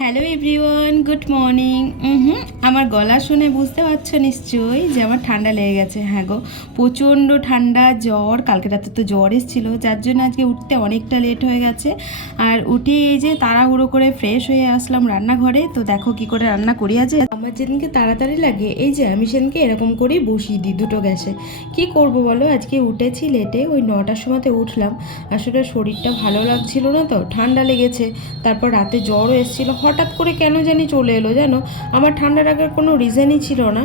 Hello everyone, good morning. আমার গলা শুনে বুঝতে পারছো নিশ্চয়ই যে আমার ঠান্ডা লেগে গেছে। হ্যাঁ গো, প্রচণ্ড ঠান্ডা, জ্বর। কালকে রাতে তো জ্বর এসেছিলো, যার জন্য আজকে উঠতে অনেকটা লেট হয়ে গেছে। আর উঠে এই যে তাড়াহুড়ো করে ফ্রেশ হয়ে আসলাম রান্নাঘরে। তো দেখো কি করে রান্না করি। আজ আমার যেদিনকে তাড়াতাড়ি লাগে, এই যে আমি সেদিনকে এরকম করেই বসিয়ে দিই দুটো গ্যাসে। কি করব বলো, আজকে উঠেছি লেটে, ওই 9টার সময়তে উঠলাম। আসলে শরীরটা ভালো লাগছিল না, তো ঠান্ডা লেগেছে। তারপর রাতে জ্বরও এসেছিলো, হঠাৎ করে কেন জানি চলে এলো জানো। আমার ঠান্ডা লাগার কোনো রিজনই ছিল না।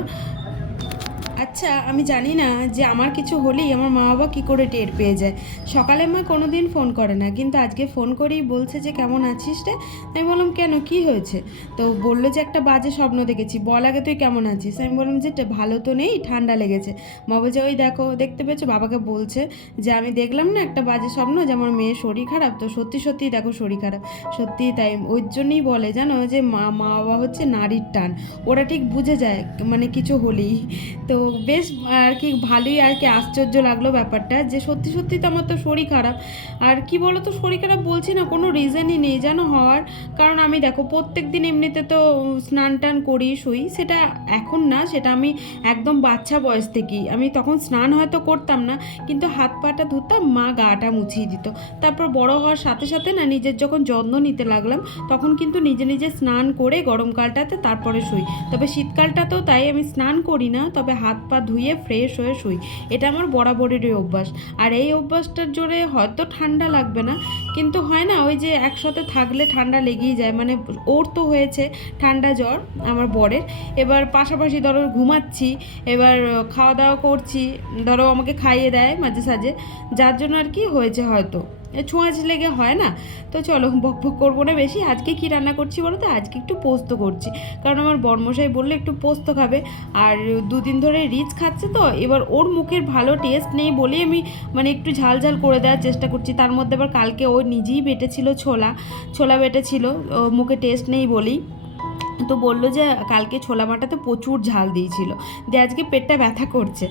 আচ্ছা, আমি জানি না যে আমার কিছু হলেই আমার মা বাবা কী করে টের পেয়ে যায়। সকালে মা কোনো দিন ফোন করে না, কিন্তু আজকে ফোন করেই বলছে যে কেমন আছিস রে। আমি বললাম কেন, কি হয়েছে? তো বললো যে একটা বাজে স্বপ্ন দেখেছি, বল আগে তুই কেমন আছিস। আমি বললাম যে ভালো তো নেই, ঠান্ডা লেগেছে। মা বলছে ওই দেখো, দেখতে পেয়েছো? বাবাকে বলছে যে আমি দেখলাম না একটা বাজে স্বপ্ন, যে আমার মেয়ের শরীর খারাপ। তো সত্যি সত্যিই দেখো শরীর খারাপ, সত্যিই তাই। ওই জন্যই বলে জানো যে মা বাবা হচ্ছে নারীর টান, ওরা ঠিক বুঝে যায় মানে কিছু হলেই। তো বেশ আর কি ভালোই আর কি আশ্চর্য লাগলো ব্যাপারটা, যে সত্যি সত্যি তো আমার তো শরীর খারাপ। আর কি বলো তো, শরীর খারাপ বলছি না, কোনো রিজনই নেই জানো হওয়ার। কারণ আমি দেখো প্রত্যেক দিন এমনিতে তো স্নান টান করি শুই, সেটা এখন না, সেটা আমি একদম বাচ্চা বয়স থেকেই। আমি তখন স্নান হয়তো করতাম না, কিন্তু হাত পাটা ধুতাম, মা গাটা মুছিয়ে দিত। তারপর বড় হওয়ার সাথে সাথে না, নিজের যখন যত্ন নিতে লাগলাম, তখন কিন্তু নিজে নিজে স্নান করে গরমকালটাতে তারপরে শুই। তবে শীতকালটাতেও তাই, আমি স্নান করি না, তবে হাত পা ধুয়ে ফ্রেশ হয়ে শুই। এটা আমার বরাবরেরই অভ্যাস। আর এই অভ্যাসটার জোরে হয়তো ঠান্ডা লাগবে না, কিন্তু হয় না ওই যে একসাথে থাকলে ঠান্ডা লেগেই যায়। মানে ওর তো হয়েছে ঠান্ডা জ্বর, আমার বরের। এবার পাশাপাশি ধরো ঘুমাচ্ছি, এবার খাওয়া দাওয়া করছি, ধরো আমাকে খাইয়ে দেয় মাঝে সাঝে, যার জন্য আর কি হয়েছে হয়তো, ছোঁয়াচ লেগে হয় না। তো চলো বক বক করবো না বেশি। আজকে কি রান্না করছি বলো তো, আজকে একটু পোস্ত করছি, কারণ আমার বর্মশাই বললে একটু পোস্ত খাবে। আর দুদিন ধরে রিচ খাচ্ছে, তো এবার ওর মুখের ভালো টেস্ট নেই বলেই আমি মানে একটু ঝাল ঝাল করে দেওয়ার চেষ্টা করছি। তার মধ্যে আবার কালকে ও নিজেই বেটেছিল ছোলা, ছোলা বেটেছিল, মুখে টেস্ট নেই বলেই। তো বললো যে কালকে ছোলা বাটাতে প্রচুর ঝাল দিয়েছিল, দিয়ে আজকে পেটটা ব্যথা করছে,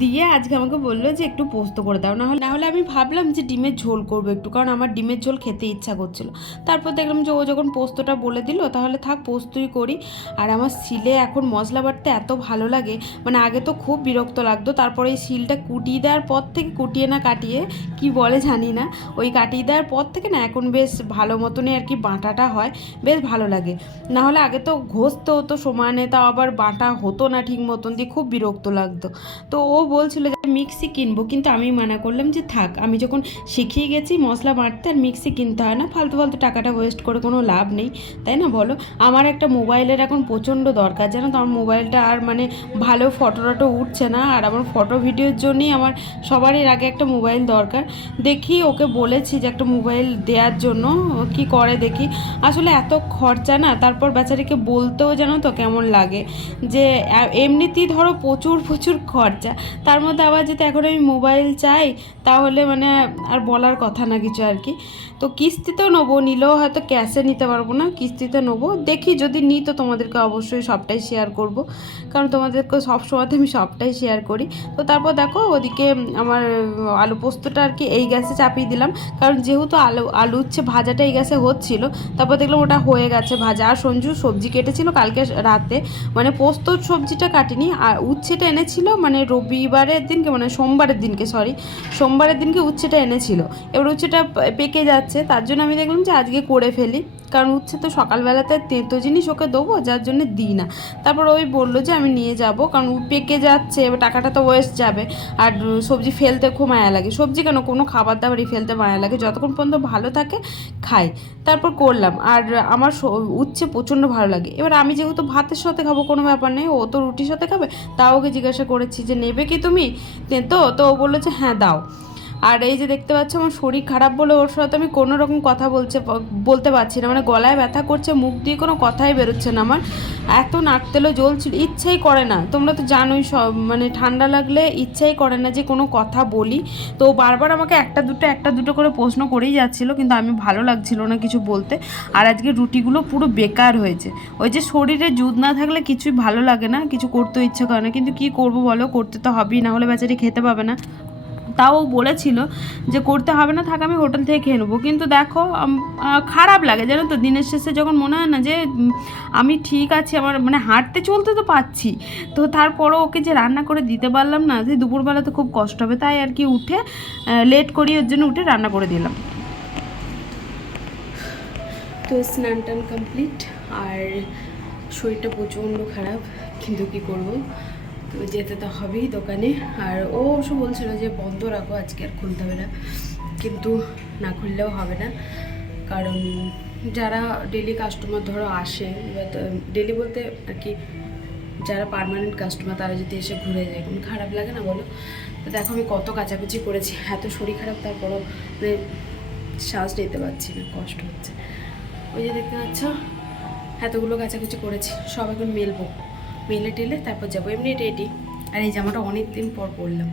দিয়ে আজকে আমাকে বললো যে একটু পোস্ত করে দাও। না হলে আমি ভাবলাম যে ডিমের ঝোল করবো একটু, কারণ আমার ডিমের ঝোল খেতে ইচ্ছা করছিল। তারপর দেখলাম যে ও যখন পোস্তটা বলে দিল, তাহলে থাক পোস্তই করি। আর আমার শিলে এখন মশলা বাটতে এত ভালো লাগে, মানে আগে তো খুব বিরক্ত লাগতো, তারপরে এই শিলটা কুটিয়ে দেওয়ার পর থেকে, কুটিয়ে না কাটিয়ে কি বলে জানি না, ওই কাটিয়ে দেওয়ার পর থেকে না এখন বেশ ভালো মতনই আর কি বাটাটা হয়, বেশ ভালো লাগে। না হলে আগে তো ঘষতে হতো সমানে, তাও আবার বাটা হতো না ঠিক মতন, দিয়ে খুব বিরক্ত লাগতো। তো ও বলছিল যে মিক্সি কিনবো, কিন্তু আমি মানা করলাম যে থাক, আমি যখন শিখিয়ে গেছি মশলা বাটতে, আর মিক্সি কিনতে হয় না, ফালতু ফালতু টাকাটা ওয়েস্ট করে কোনো লাভ নেই, তাই না বলো। আমার একটা মোবাইলের এখন প্রচণ্ড দরকার, জানো তো। আমার মোবাইলটা আর মানে ভালো ফটো টটো উঠছে না, আর আমার ফটো ভিডিওর জন্যই আমার সবারই আগে একটা মোবাইল দরকার। দেখি ওকে বলেছি যে একটা মোবাইল দেওয়ার জন্য, কি করে দেখি। আসলে এত খরচা না, তারপর বেচারিকে বলতেও জানো তো কেমন লাগে, যে এমনিতেই ধরো প্রচুর প্রচুর খরচা, তার মধ্যে আবার যদি এখন আমি মোবাইল চাই, তাহলে মানে আর বলার কথা না কিছু আর কি। তো কিস্তিতেও নেবো, নিলেও হয়তো ক্যাশে নিতে পারবো না, কিস্তিতে নেবো। দেখি যদি নিই তো তোমাদেরকে অবশ্যই সবটাই শেয়ার করব, কারণ তোমাদেরকে সবসময়তে আমি সবটাই শেয়ার করি। তো তারপর দেখো ওদিকে আমার আলু পোস্তটা আর কি এই গ্যাসে চাপিয়ে দিলাম, কারণ যেহেতু আলু উচ্ছে ভাজাটা এই গ্যাসে হচ্ছিল। তারপর দেখলাম ওটা হয়ে গেছে ভাজা। আর সঞ্জু সবজি কেটেছিল কালকে রাতে, মানে পোস্তর সবজিটা কাটিনি, আর উচ্ছেটা এনেছিল মানে রবিবারের দিনকে, মানে সোমবারের দিনকে, সোমবারের দিনকে উচ্ছেটা এনেছিল। এবার উচ্ছেটা পেকে যাচ্ছে, তার জন্য আমি দেখলাম যে আজকে করে ফেলি, কারণ উচ্ছে তো সকালবেলাতে তেঁতো জিনিস ওকে দেবো, যার জন্য দিই না। তারপর ওই বললো যে আমি নিয়ে যাব, কারণ পেকে যাচ্ছে, এবার টাকাটা তো ওয়েস্ট যাবে। আর সবজি ফেলতে খুব মায়া লাগে, সবজি কেন কোনো খাবার দাবারই ফেলতে মায়া লাগে, যতক্ষণ পর্যন্ত ভালো থাকে খাই। তারপর করলাম। আর আমার উচ্ছে প্রচণ্ড ভালো লাগে। এবার আমি যেহেতু ভাতের সাথে খাবো কোনো ব্যাপার নেই, ও তো রুটির সাথে খাবে, তাও ওকে জিজ্ঞাসা করেছি যে নেবে কি তুমি তো ও বললো যে হ্যাঁ দাও। আর এই যে দেখতে পাচ্ছ আমার শরীর খারাপ বলে ওর সাথে আমি কোনো রকম কথা বলতে পারছি না, মানে গলায় ব্যথা করছে, মুখ দিয়ে কোনো কথাই বেরোচ্ছে না আমার, এত নাক তেলো জ্বলছিল, ইচ্ছাই করে না। তোমরা তো জানোই সব, মানে ঠান্ডা লাগলে ইচ্ছাই করে না যে কোনো কথা বলি। তো বারবার আমাকে একটা দুটো করে প্রশ্ন করেই যাচ্ছিলো, কিন্তু আমি ভালো লাগছিল না কিছু বলতে। আর আজকে রুটিগুলো পুরো বেকার হয়েছে। ওই যে শরীরে জুদ না থাকলে কিছুই ভালো লাগে না, কিছু করতেও ইচ্ছে করে না, কিন্তু কি করবো বলো, করতে তো হবেই, না হলে বেচারি খেতে পাবে না। তাও বলেছিল যে করতে হবে না, থাক আমি হোটেল থেকে খেয়ে নেবো। কিন্তু দেখো খারাপ লাগে জানো তো, দিনের শেষে যখন মনে হয় না যে আমি ঠিক আছি, আমার মানে হাঁটতে চলতে তো পারছি, তো তারপরও ওকে যে রান্না করে দিতে পারলাম না, যে দুপুরবেলা তো খুব কষ্ট হবে, তাই আর কি উঠে লেট করি, ওর জন্য উঠে রান্না করে দিলাম। তো স্নান টান কমপ্লিট, আর শরীরটা প্রচণ্ড খারাপ, কিন্তু কী করবো, তো যেতে তো হবেই দোকানে। আর ও অবশ্য বলছিল যে বন্ধ রাখো, আজকে আর খুলতে হবে না, কিন্তু না খুললেও হবে না, কারণ যারা ডেলি কাস্টমার ধরো আসে, ডেলি বলতে আর কি যারা পার্মানেন্ট কাস্টমার, তারা যদি এসে ঘুরে যায়, কোনো খারাপ লাগে না বলো? তো দেখো আমি কত কাচাকুচি করেছি, এত শরীর খারাপ, তারপরও মানে শ্বাস নিতে পারছি না, কষ্ট হচ্ছে। ওই যে দেখতে পাচ্ছ এতগুলো কাচাকুচি করেছি, সব এখন মেলবো, মেলে টেলে তারপর যাবো, এমনি রেডি। আর এই জামাটা অনেক দিন পর পরলাম,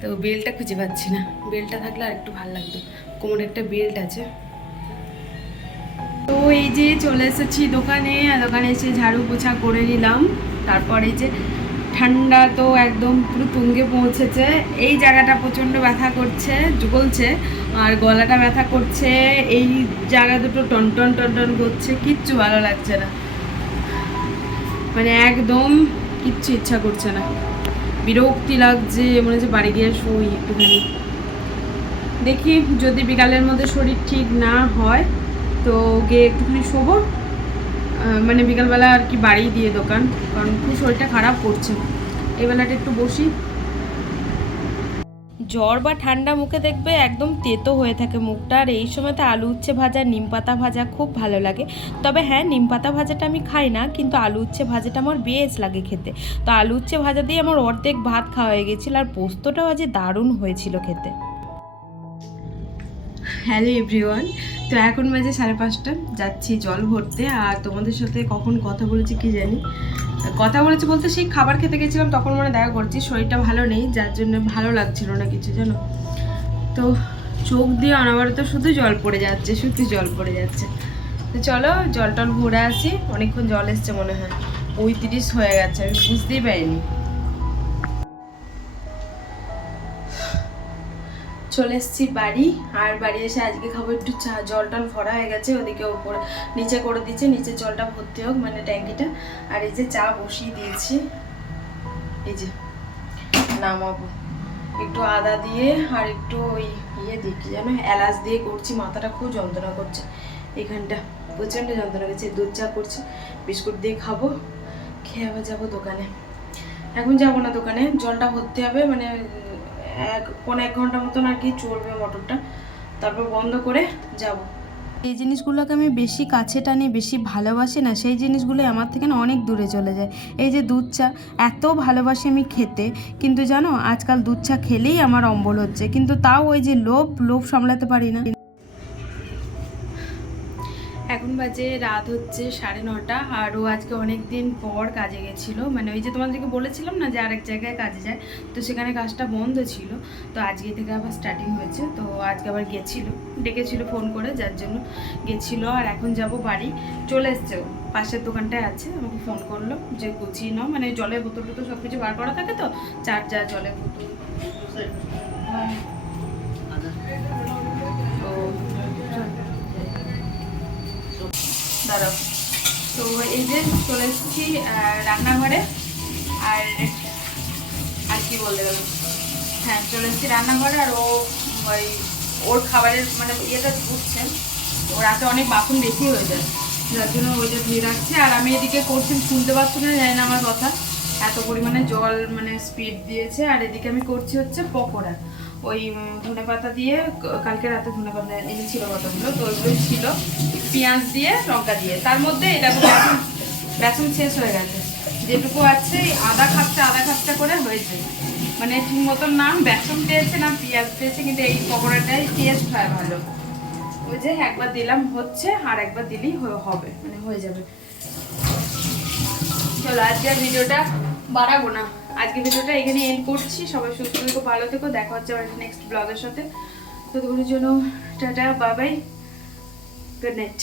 তো বেল্টটা খুঁজে পাচ্ছি না, বেল্টটা থাকলে আর একটু ভালো লাগতো, কোমরে একটা বেল্ট আছে। তো এই যে চলে এসেছি দোকানে, আর দোকানে এসে ঝাড়ু পোছা করে নিলাম। তারপরে যে ঠান্ডা তো একদম পুরো তুঙ্গে পৌঁছেছে, এই জায়গাটা প্রচণ্ড ব্যথা করছে, জ্বলছে, আর গলাটা ব্যথা করছে, এই জায়গা দুটো টনটন টনটন করছে, কিচ্ছু ভালো লাগছে না, মানে একদম কিচ্ছু ইচ্ছা করছে না, বিরক্তি লাগছে, মনে হচ্ছে বাড়ি গিয়ে শুই একটুখানি। দেখি যদি বিকালের মধ্যে শরীর ঠিক না হয় তো গিয়ে একটুখানি শোবো, মানে বিকালবেলা আর কি বাড়ি দিয়ে দোকান, কারণ খুব শরীরটা খারাপ করছে, এই বেলাটা একটু বসি। জ্বর বা ঠান্ডা মুখে দেখবে একদম তেতো হয়ে থাকে মুখটা, আর এই সময় তো আলু উচ্ছে ভাজা, নিম পাতা ভাজা খুব ভালো লাগে। তবে হ্যাঁ, নিম পাতা ভাজাটা আমি খাই না, কিন্তু আলু উচ্ছে ভাজাটা আমার বেশ লাগে খেতে। তো আলু উচ্ছে ভাজা দিয়ে আমার অর্ধেক ভাত খাওয়া হয়ে গেছিলো, আর পোস্তটাও আজ দারুণ হয়েছিল খেতে। হ্যালো এভরিওয়ান, তো এখন বাজে 5:30, যাচ্ছি জল ভরতে। আর তোমাদের সাথে কখন কথা বলেছি কি জানি, কথা বলেছি বলতে সেই খাবার খেতে গেছিলাম তখন মানে দেখা করছি, শরীরটা ভালো নেই, যার জন্য ভালো লাগছিল না কিছু জানো। তো চোখ দিয়ে অনবরত শুধু জল পড়ে যাচ্ছে, শুধু জল পড়ে যাচ্ছে। তো চলো জল টল ভরে আসি, অনেকক্ষণ জল এসছে মনে হয়, 35 হয়ে গেছে, আমি বুঝতেই পারিনি। চলে এসেছি বাড়ি, আর বাড়ি এসে আজকে খাবো একটু চা। জল টল ভরা হয়ে গেছে, ওদিকে ওপরে নিচে করে দিচ্ছে, নিচে জলটা ভর্তি হোক মানে ট্যাঙ্কিটা। আর এই যে চা বসিয়ে দিয়েছি, এই যে নামাবো, একটু আদা দিয়ে আর একটু ওই দিয়ে কি যেন এলাচ দিয়ে করছি, মাথাটা খুব যন্ত্রণা করছে, এখানটা প্রচণ্ড যন্ত্রণা করছে। দুধ চা করছি, বিস্কুট দিয়ে খাবো, খেয়ে আবার যাবো দোকানে। এখন যাবো না দোকানে, জলটা ভরতে হবে, মানে 1 ঘন্টা মতন আর কি চলবে মোটরটা, তারপর বন্ধ করে যাব। এই জিনিসগুলোকে আমি বেশি কাছে টানি, বেশি ভালোবাসি না, সেই জিনিসগুলো আমার থেকে না অনেক দূরে চলে যায়। এই যে দুধ চা এত ভালোবাসি আমি খেতে, কিন্তু জানো আজকাল দুধ চা খেলেই আমার অম্বল হচ্ছে, কিন্তু তাও ওই যে লোভ সামলাতে পারি না। এখন বাজে রাত হচ্ছে 9:30, আর ও আজকে অনেক দিন পর কাজে গেছিলো, মানে ওই যে তোমাদেরকে বলেছিলাম না যে আরেক জায়গায় কাজে যায়, তো সেখানে কাজটা বন্ধ ছিল, তো আজকে থেকে আবার স্টার্টিং হয়েছে। তো আজকে আবার গেছিলো, ডেকেছিলো ফোন করে, যার জন্য গেছিলো। আর এখন যাব বাড়ি, চলে এসছে, পাশের দোকানটায় আছে, আমাকে ফোন করলো যে গুছিয়ে নাও, মানে জলের বোতল টোতল সব কিছু বার করা থাকে, তো চার্জার, জলের বোতল, দাঁড়াও। তো এই যে চলে এসেছি রান্নাঘরে, আর আর কি বলতে গেল, হ্যাঁ চলে এসেছি রান্নাঘরে। আর ও ওই ওর খাবারের মানে ইয়েটা ধুচ্ছে, ও রাতে অনেক বাসন বেশি হয়ে যায়, যার জন্য ওইটা ধুয়ে রাখছে। আর আমি এদিকে করছি, শুনতে পাচ্ছ না জানি না আমার কথা, এত পরিমাণে জল মানে স্পিড দিয়েছে। আর এদিকে আমি করছি হচ্ছে পকোড়া, ওই ধনে পাতা দিয়ে, কালকে রাতে ধনে পাতা এনেছিল কতগুলো, তো ওইগুলোই ছিল, পেঁয়াজ দিয়ে লঙ্কা দিয়ে, তার মধ্যে এটা বেসন শেষ হয়ে গেছে, যেটুকু আছে আধা খাপটা করে হয়েছে, মানে ঠিক মতন না বেসন পেয়েছে না পেঁয়াজ পেয়েছে, কিন্তু এই পকোড়াটাই টেস্ট হয় ভালো। ওই যে একবার দিলাম হচ্ছে, আর একবার দিলেই হবে, মানে হয়ে যাবে। চলো আজকে ভিডিওটা বাড়াবো না, আজকে ভিডিওটা এখানে এন্ড করছি। সবাই সুস্থ থেকো, ভালো থেকো, দেখা হচ্ছে আমার নেক্সট ব্লগের সাথে। ততক্ষণের জন্য tata, bye bye, good night.